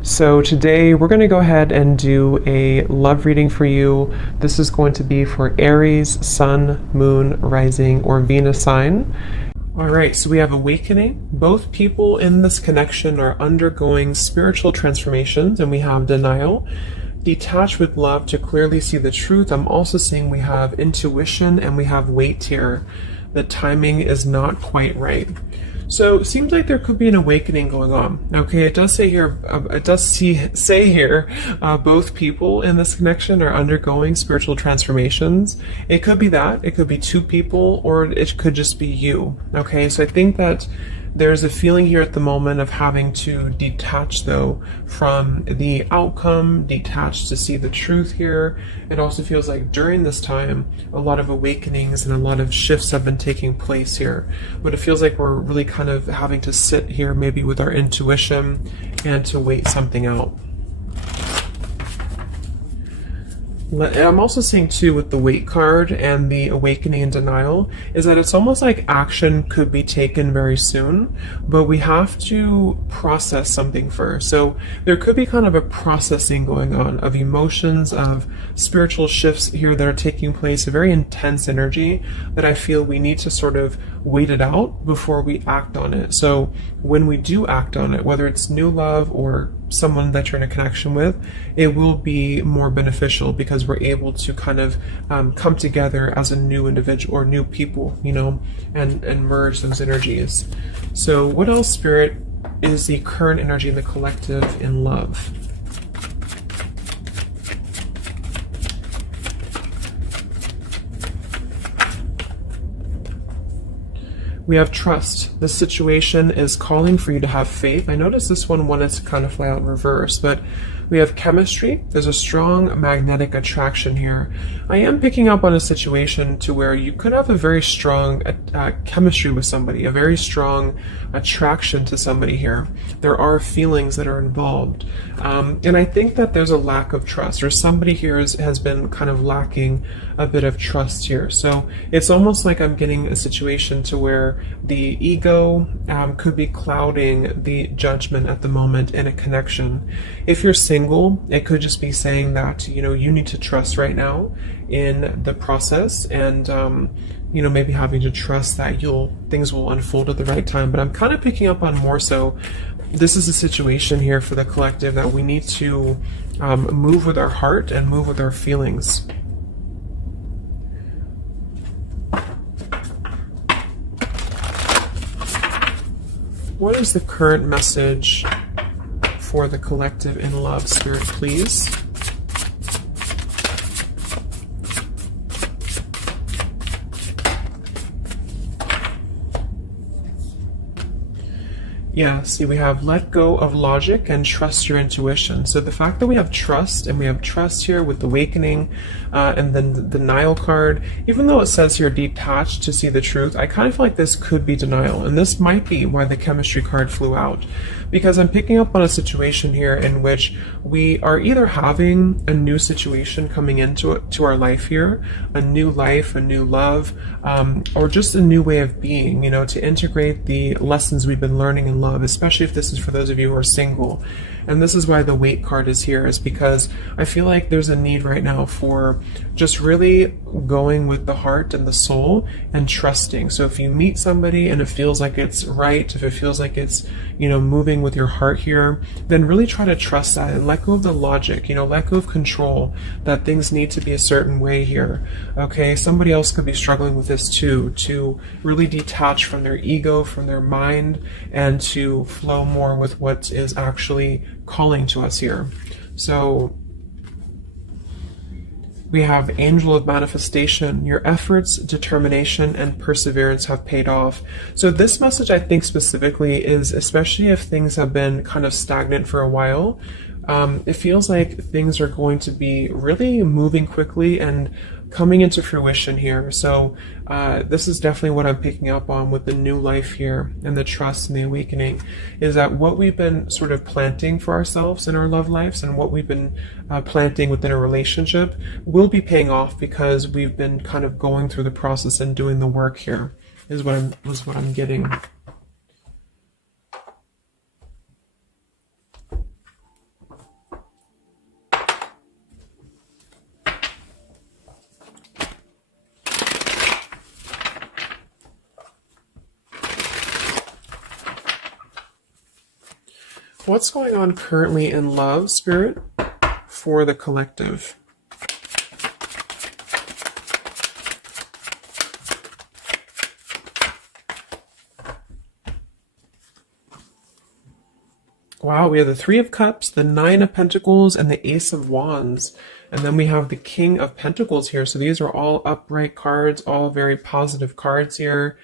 So today we're going to go ahead and do a love reading for you. This is going to be for Aries, Sun, Moon, Rising, or Venus sign. All right, so we have awakening. Both people in this connection are undergoing spiritual transformations, and we have denial. Detach with love to clearly see the truth. I'm also seeing we have intuition and we have wait here. The timing is not quite right. So it seems like there could be an awakening going on. Okay, it does say here, both people in this connection are undergoing spiritual transformations. It could be that, it could be two people, or it could just be you. Okay, so I think that there's a feeling here at the moment of having to detach, though, from the outcome, detach to see the truth here. It also feels like during this time, a lot of awakenings and a lot of shifts have been taking place here. But it feels like we're really kind of having to sit here maybe with our intuition and to wait something out. I'm also seeing too with the wait card and the awakening and denial is that it's almost like action could be taken very soon, but we have to process something first. So there could be kind of a processing going on of emotions, of spiritual shifts here that are taking place, a very intense energy that I feel we need to sort of wait it out before we act on it. So when we do act on it, whether it's new love or someone that you're in a connection with, it will be more beneficial because we're able to kind of come together as a new individual or new people, you know, and merge those energies. So what else, Spirit, is the current energy in the collective in love? We have trust. This situation is calling for you to have faith. I noticed this one wanted to kind of fly out in reverse, but we have chemistry. There's a strong magnetic attraction here. I am picking up on a situation to where you could have a very strong chemistry with somebody, a very strong attraction to somebody here. There are feelings that are involved. And I think that there's a lack of trust, or somebody here has been kind of lacking a bit of trust here. So it's almost like I'm getting a situation to where the ego could be clouding the judgment at the moment in a connection. If you're single, it could just be saying that, you know, you need to trust right now in the process, and you know, maybe having to trust that things will unfold at the right time. But I'm kind of picking up on more so this is a situation here for the collective that we need to move with our heart and move with our feelings. What is the current message for the collective in love, Spirit, please? Yeah, see, we have let go of logic and trust your intuition. So the fact that we have trust, and we have trust here with the awakening, and then the denial card, even though it says here detached to see the truth, I kind of feel like this could be denial. And this might be why the chemistry card flew out. Because I'm picking up on a situation here in which we are either having a new situation coming into our life here, a new life, a new love, or just a new way of being, you know, to integrate the lessons we've been learning in love, especially if this is for those of you who are single. And this is why the wait card is here, is because I feel like there's a need right now for just really going with the heart and the soul and trusting. So if you meet somebody and it feels like it's right, if it feels like it's, you know, moving with your heart here, then really try to trust that and let go of the logic, you know, let go of control, that things need to be a certain way here. Okay, somebody else could be struggling with this too, to really detach from their ego, from their mind, and to flow more with what is actually calling to us here. So we have Angel of Manifestation. Your efforts, determination, and perseverance have paid off. So this message, I think specifically, is especially if things have been kind of stagnant for a while, it feels like things are going to be really moving quickly and coming into fruition here. So this is definitely what I'm picking up on with the new life here and the trust and the awakening, is that what we've been sort of planting for ourselves in our love lives and what we've been planting within a relationship will be paying off because we've been kind of going through the process and doing the work here, is what I'm getting. What's going on currently in love, Spirit, for the collective? Wow, we have the Three of Cups, the Nine of Pentacles, and the Ace of Wands. And then we have the King of Pentacles here. So these are all upright cards, all very positive cards here.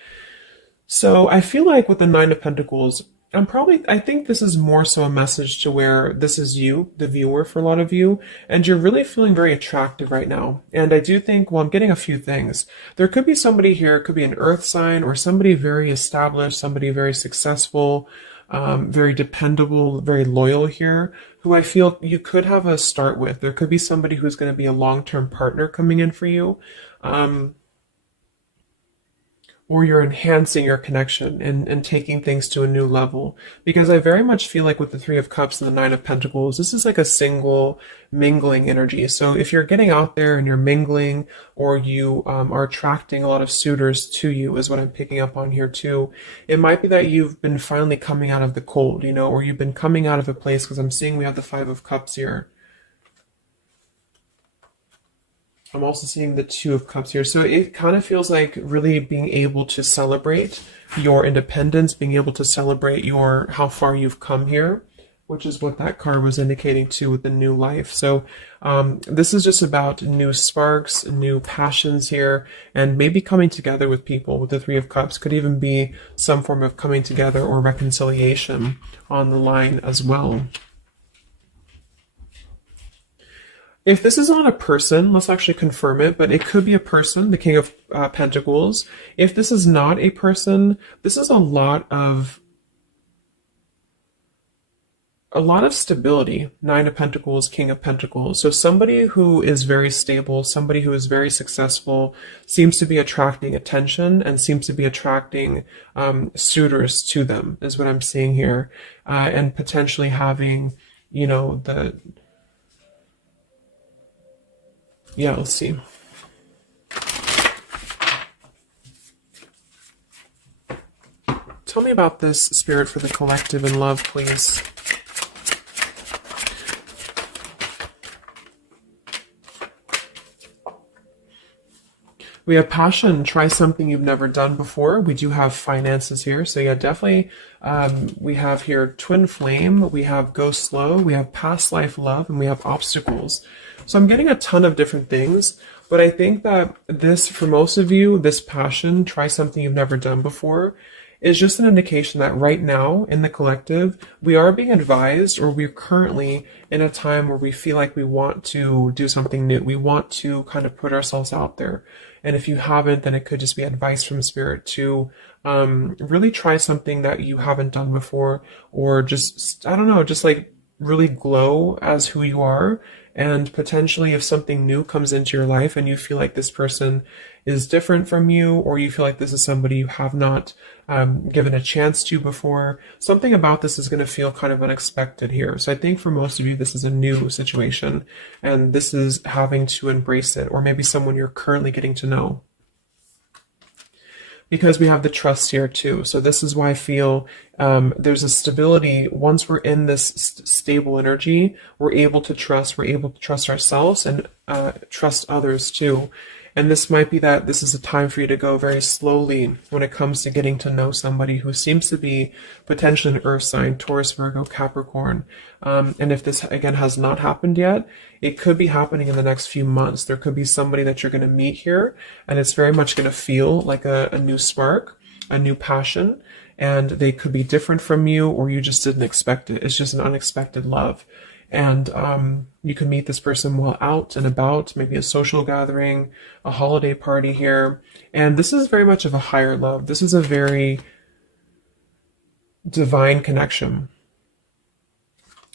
So I feel like with the Nine of Pentacles, I think this is more so a message to where this is you, the viewer, for a lot of you, and you're really feeling very attractive right now. And I do think, well, I'm getting a few things. There could be somebody here, it could be an earth sign or somebody very established, somebody very successful, very dependable, very loyal here, who I feel you could have a start with. There could be somebody who's going to be a long-term partner coming in for you. Or you're enhancing your connection and taking things to a new level. Because I very much feel like with the Three of Cups and the Nine of Pentacles, this is like a single mingling energy. So if you're getting out there and you're mingling, or you are attracting a lot of suitors to you, is what I'm picking up on here too. It might be that you've been finally coming out of the cold, you know, or you've been coming out of a place, because I'm seeing we have the Five of Cups here. I'm also seeing the Two of Cups here. So it kind of feels like really being able to celebrate your independence, being able to celebrate how far you've come here, which is what that card was indicating too with the new life. So this is just about new sparks, new passions here, and maybe coming together with people with the Three of Cups. Could even be some form of coming together or reconciliation on the line as well. If this is not a person, let's actually confirm it, but it could be a person, the King of Pentacles. If this is not a person, this is a lot of stability. Nine of Pentacles, King of Pentacles. So somebody who is very stable, somebody who is very successful, seems to be attracting attention and seems to be attracting suitors to them, is what I'm seeing here. And potentially having, you know, yeah, let's see. Tell me about this, Spirit, for the collective in love, please. We have passion. Try something you've never done before. We do have finances here. So yeah, definitely we have here twin flame. We have go slow. We have past life love. And we have obstacles. So I'm getting a ton of different things. But I think that this, for most of you, this passion, try something you've never done before, is just an indication that right now in the collective, we are being advised, or we're currently in a time where we feel like we want to do something new. We want to kind of put ourselves out there. And if you haven't, then it could just be advice from Spirit to really try something that you haven't done before, or just, I don't know, just like really glow as who you are. And potentially if something new comes into your life and you feel like this person is different from you, or you feel like this is somebody you have not given a chance to before, something about this is going to feel kind of unexpected here. So I think for most of you, this is a new situation, and this is having to embrace it, or maybe someone you're currently getting to know. Because we have the trust here too. So this is why I feel there's a stability. Once we're in this stable energy, we're able to trust ourselves and trust others too. And this might be that this is a time for you to go very slowly when it comes to getting to know somebody who seems to be potentially an earth sign, Taurus, Virgo, Capricorn. And if this, again, has not happened yet, it could be happening in the next few months. There could be somebody that you're going to meet here, and it's very much going to feel like a new spark, a new passion, and they could be different from you, or you just didn't expect it. It's just an unexpected love. And you can meet this person while out and about, maybe a social gathering, a holiday party here. And this is very much of a higher love. This is a very divine connection.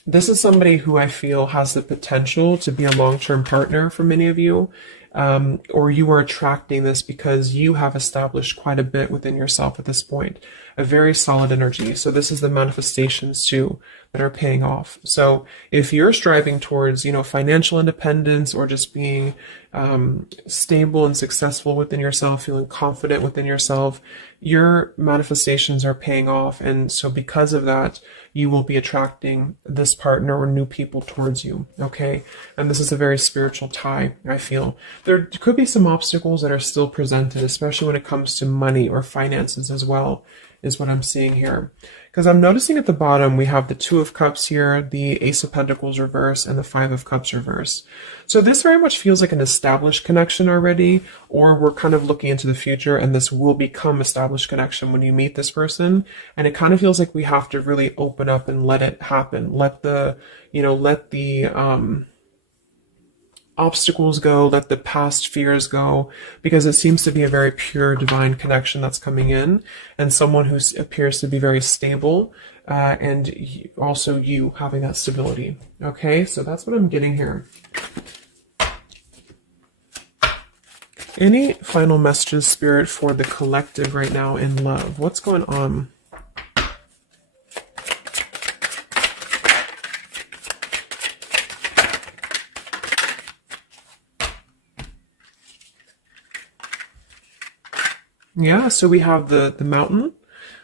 This is somebody who I feel has the potential to be a long-term partner for many of you. Or you are attracting this because you have established quite a bit within yourself at this point. a very solid energy. So this is the manifestations too that are paying off. So if you're striving towards, you know, financial independence or just being stable and successful within yourself, feeling confident within yourself, your manifestations are paying off. And so because of that, you will be attracting this partner or new people towards you, okay? And this is a very spiritual tie, I feel. There could be some obstacles that are still presented, especially when it comes to money or finances as well, is what I'm seeing here. Because I'm noticing at the bottom, we have the Two of Cups here, the Ace of Pentacles reverse, and the Five of Cups reverse. So this very much feels like an established connection already, or we're kind of looking into the future, and this will become established connection when you meet this person. And it kind of feels like we have to really open up and let it happen. Let the, you know, let the, obstacles go, let the past fears go, because it seems to be a very pure divine connection that's coming in, and someone who appears to be very stable, and also you having that stability. Okay, so that's what I'm getting here. Any final messages, Spirit, for the collective right now in love? What's going on? Yeah, so we have the mountain,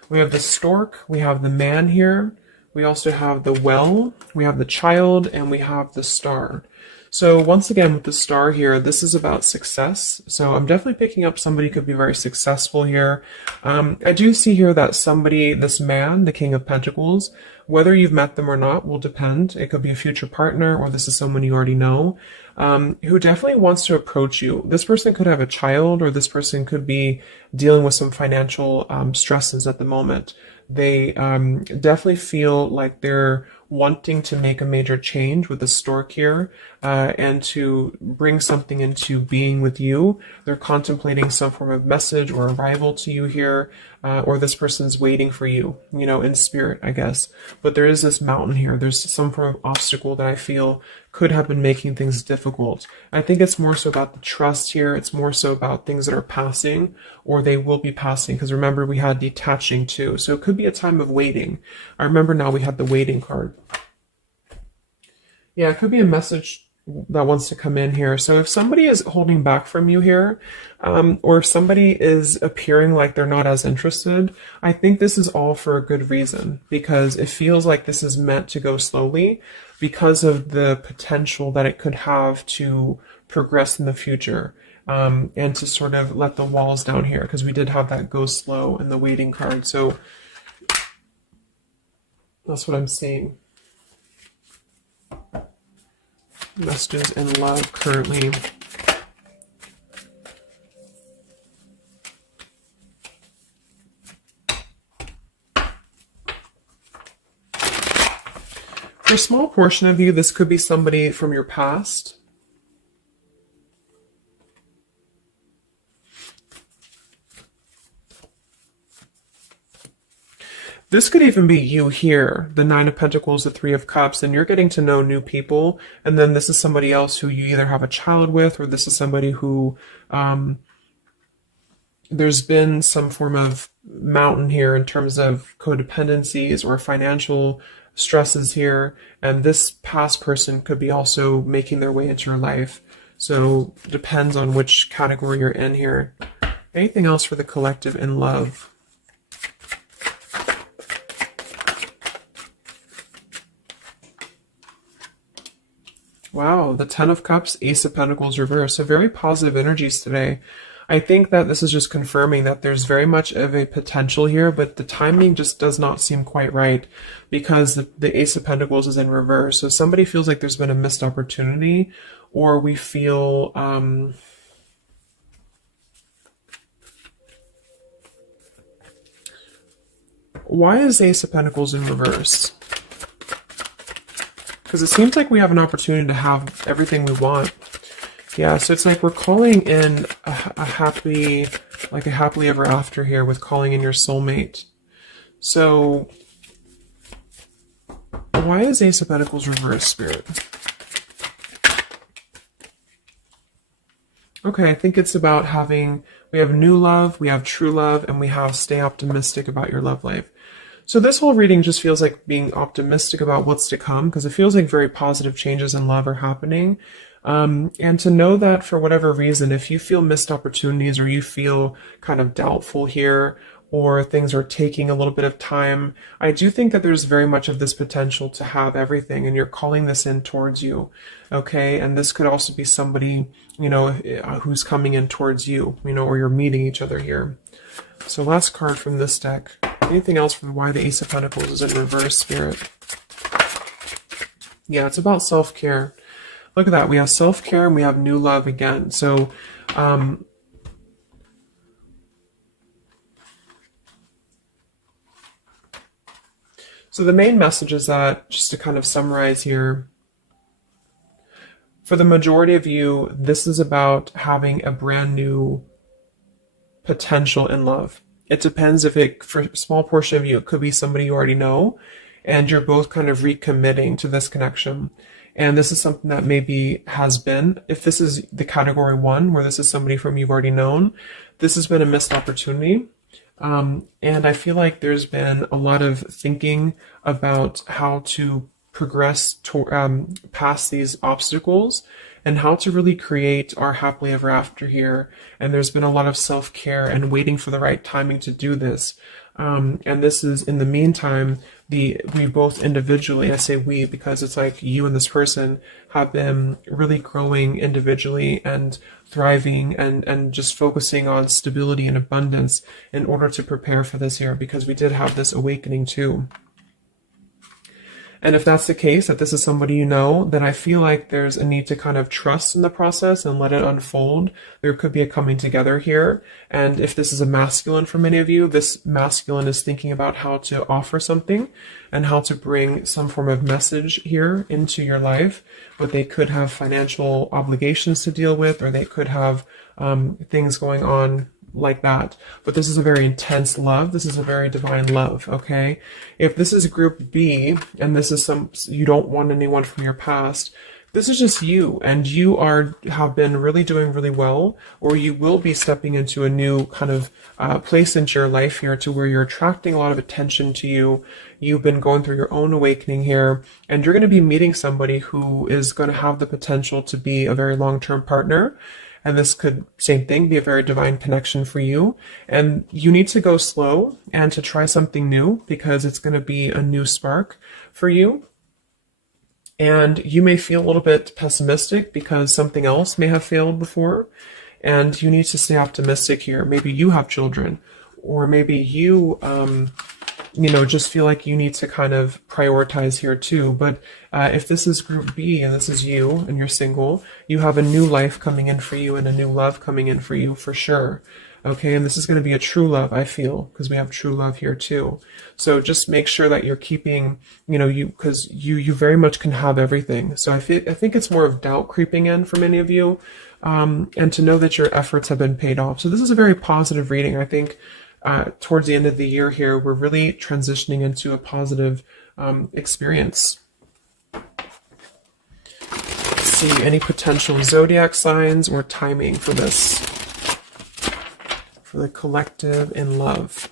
we have the stork, we have the man here, we also have the well, we have the child, and we have the star. So once again, with the star here, this is about success. So I'm definitely picking up somebody could be very successful here. I do see here that somebody, this man, the King of Pentacles, whether you've met them or not will depend. It could be a future partner, or this is someone you already know, who definitely wants to approach you. This person could have a child, or this person could be dealing with some financial stresses at the moment. They definitely feel like they're wanting to make a major change with the stork here, and to bring something into being with you. They're contemplating some form of message or arrival to you here, or this person's waiting for you, you know, in spirit, I guess. But there is this mountain here. There's some form of obstacle that I feel could have been making things difficult. I think it's more so about the trust here. It's more so about things that are passing, or they will be passing. Because remember, we had detaching too. So it could be a time of waiting. I remember now we had the waiting card. Yeah, it could be a message that wants to come in here. So if somebody is holding back from you here, or if somebody is appearing like they're not as interested, I think this is all for a good reason, because it feels like this is meant to go slowly because of the potential that it could have to progress in the future, and to sort of let the walls down here, because we did have that go slow in the waiting card. So that's what I'm seeing. Messages in love currently. For a small portion of you, this could be somebody from your past. This could even be you here, the Nine of Pentacles, the Three of Cups, and you're getting to know new people. And then this is somebody else who you either have a child with, or this is somebody who there's been some form of mountain here in terms of codependencies or financial stresses here. And this past person could be also making their way into your life. So depends on which category you're in here. Anything else for the collective in love? Wow, the Ten of Cups, Ace of Pentacles reverse. So very positive energies today. I think that this is just confirming that there's very much of a potential here, but the timing just does not seem quite right, because the Ace of Pentacles is in reverse. So somebody feels like there's been a missed opportunity, or we feel why is Ace of Pentacles in reverse? Because it seems like we have an opportunity to have everything we want. Yeah, so it's like we're calling in a happily ever after here, with calling in your soulmate. So why is Ace of Pentacles reverse, Spirit? Okay, I think it's about having, we have new love, we have true love, and we have stay optimistic about your love life. So this whole reading just feels like being optimistic about what's to come, because it feels like very positive changes in love are happening. And to know that for whatever reason, if you feel missed opportunities or you feel kind of doubtful here, or things are taking a little bit of time, I do think that there's very much of this potential to have everything, and you're calling this in towards you, okay? And this could also be somebody, you know, who's coming in towards you, you know, or you're meeting each other here. So last card from this deck. Anything else from why the Ace of Pentacles is in reverse, Spirit? Yeah, it's about self-care. Look at that. We have self-care and we have new love again. So, so the main message is that, just to kind of summarize here, for the majority of you, this is about having a brand new potential in love. It depends if it, for a small portion of you, it could be somebody you already know, and you're both kind of recommitting to this connection. And this is something that maybe has been, if this is the category 1, where this is somebody from you've already known, this has been a missed opportunity. And I feel like there's been a lot of thinking about how to progress to, past these obstacles and how to really create our happily ever after here. And there's been a lot of self-care and waiting for the right timing to do this. And this is, in the meantime, we both individually, I say we because it's like you and this person have been really growing individually and thriving and just focusing on stability and abundance in order to prepare for this year, because we did have this awakening too. And if that's the case, that this is somebody you know, then I feel like there's a need to kind of trust in the process and let it unfold. There could be a coming together here. And if this is a masculine for many of you, this masculine is thinking about how to offer something and how to bring some form of message here into your life. But they could have financial obligations to deal with, or they could have things going on like that. But this is a very intense love. This is a very divine love, okay? If this is group B, and this is you don't want anyone from your past, this is just you, and you have been really doing really well, or you will be stepping into a new kind of place into your life here, to where you're attracting a lot of attention to you. You've been going through your own awakening here, and you're going to be meeting somebody who is going to have the potential to be a very long-term partner. And this could, same thing, be a very divine connection for you. And you need to go slow and to try something new, because it's going to be a new spark for you. And you may feel a little bit pessimistic because something else may have failed before. And you need to stay optimistic here. Maybe you have children, or maybe you, just feel like you need to kind of prioritize here too. But if this is group B and this is you and you're single, you have a new life coming in for you and a new love coming in for you for sure. Okay, and this is going to be a true love, I feel, because we have true love here too. So just make sure that you're keeping, because you very much can have everything. So I think it's more of doubt creeping in for many of you, and to know that your efforts have been paid off. So this is a very positive reading. I think towards the end of the year here, we're really transitioning into a positive experience. Let's see, any potential zodiac signs or timing for this, for the collective in love.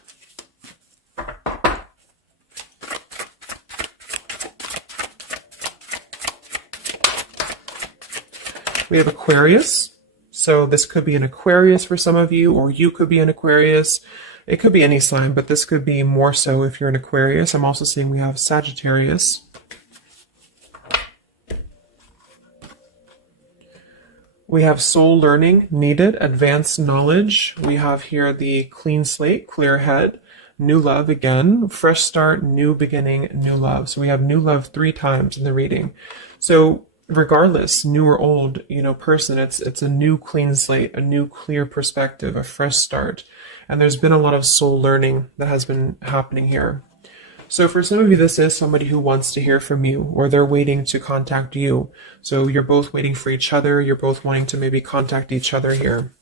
We have Aquarius. So this could be an Aquarius for some of you, or you could be an Aquarius. It could be any sign, but this could be more so if you're an Aquarius. I'm also seeing we have Sagittarius. We have soul learning needed, advanced knowledge. We have here the clean slate, clear head, new love again, fresh start, new beginning, new love. So we have new love 3 times in the reading. So regardless, new or old, person, it's a new clean slate, a new clear perspective, a fresh start. And there's been a lot of soul learning that has been happening here. So for some of you, this is somebody who wants to hear from you, or they're waiting to contact you. So you're both waiting for each other. You're both wanting to maybe contact each other here.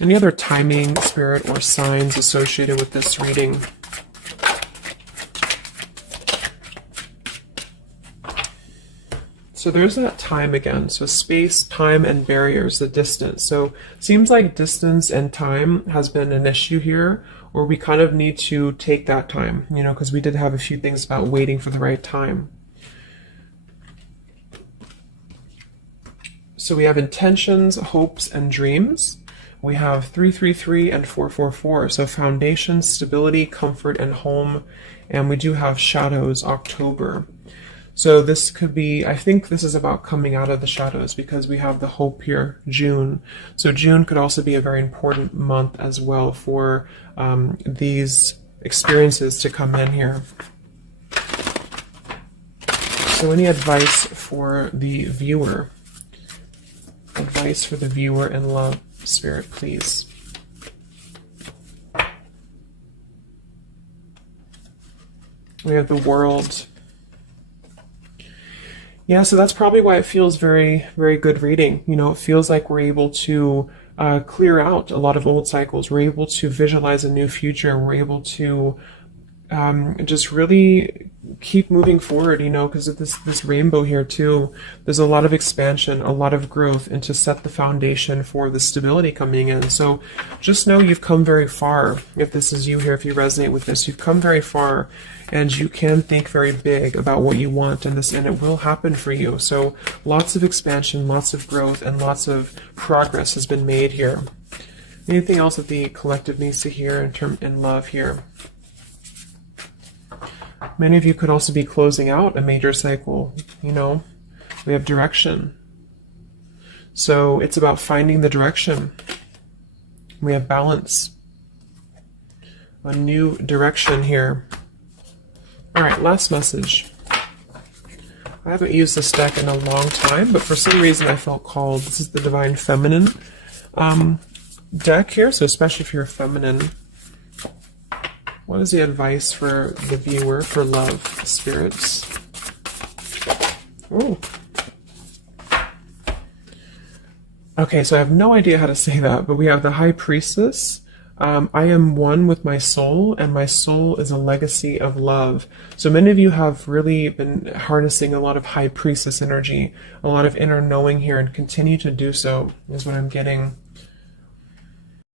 Any other timing, spirit, or signs associated with this reading? So there's that time again. So space, time, and barriers, the distance. So seems like distance and time has been an issue here, or we kind of need to take that time, you know, because we did have a few things about waiting for the right time. So we have intentions, hopes, and dreams. We have 333 and 444. So foundation, stability, comfort, and home. And we do have shadows, October. So this could be, I think this is about coming out of the shadows, because we have the hope here, June. So June could also be a very important month as well for these experiences to come in here. So any advice for the viewer? Advice for the viewer in love, Spirit, please. We have the World. Yeah, so that's probably why it feels very, very good reading. You know, it feels like we're able to clear out a lot of old cycles. We're able to visualize a new future. We're able to just really keep moving forward, you know, because of this rainbow here too. There's a lot of expansion, a lot of growth, and to set the foundation for the stability coming in. So just know you've come very far. If this is you here, if you resonate with this, you've come very far, and you can think very big about what you want in this, and it will happen for you. So lots of expansion, lots of growth, and lots of progress has been made here. Anything else that the collective needs to hear in love here? Many of you could also be closing out a major cycle, you know. We have direction. So it's about finding the direction. We have balance. A new direction here. All right, last message. I haven't used this deck in a long time, but for some reason I felt called. This is the Divine Feminine deck here, so especially if you're feminine. What is the advice for the viewer for love, spirits? Ooh. Okay, so I have no idea how to say that, but we have the High Priestess. I am one with my soul, and my soul is a legacy of love. So many of you have really been harnessing a lot of High Priestess energy, a lot of inner knowing here, and continue to do so, is what I'm getting.